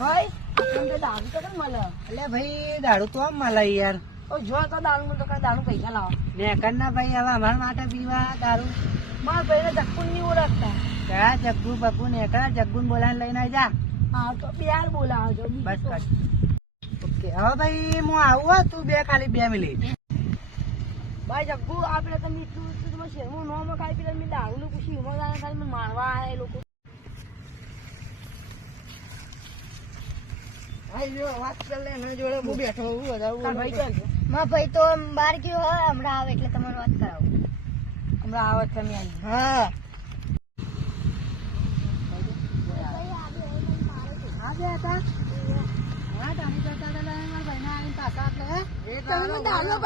ભાઈ આપણે તો દારૂ તો કેમ મળે? એટલે ભાઈ દારૂ તો આમ મળે યાર. જો તો દારૂ તો કઈ દારૂ પૈસા લાવો. મેકર ના ભાઈ હવે અમારા માટે પીવા દારૂ. મારા ભાઈને જગ્ગુ નહીં ઓળખતા. કયા જગ્ગુ બગ્ગુ નેકર જગ્ગુ બોલાવીને લઈને આવી જા. હા તો યાર બોલાવજો. બસ બસ ઓકે. હવે ભાઈ હું આવું હો, તું ખાલી 2 મિનિટ. ભાઈ જગ્ગુ આપણે તમે એટલું તમે શેરનું નોમ ખાઈ પીને મેં દારૂ નું પૂછી ખાલી મને મારવા આવ્યા એ લોકો. વાત ચાલ એના જોડે હું બેઠો હું ભાઈ ચાલ મારા ભાઈ તો બહાર ગયો હોય, હમણાં આવે એટલે તમારે વાત કરાવું. હમણાં આવે તમે આવી. હા હા બે હતા હા તારી કરતા મારા ભાઈ ના આવીને પાછા આપણે તમે દારૂ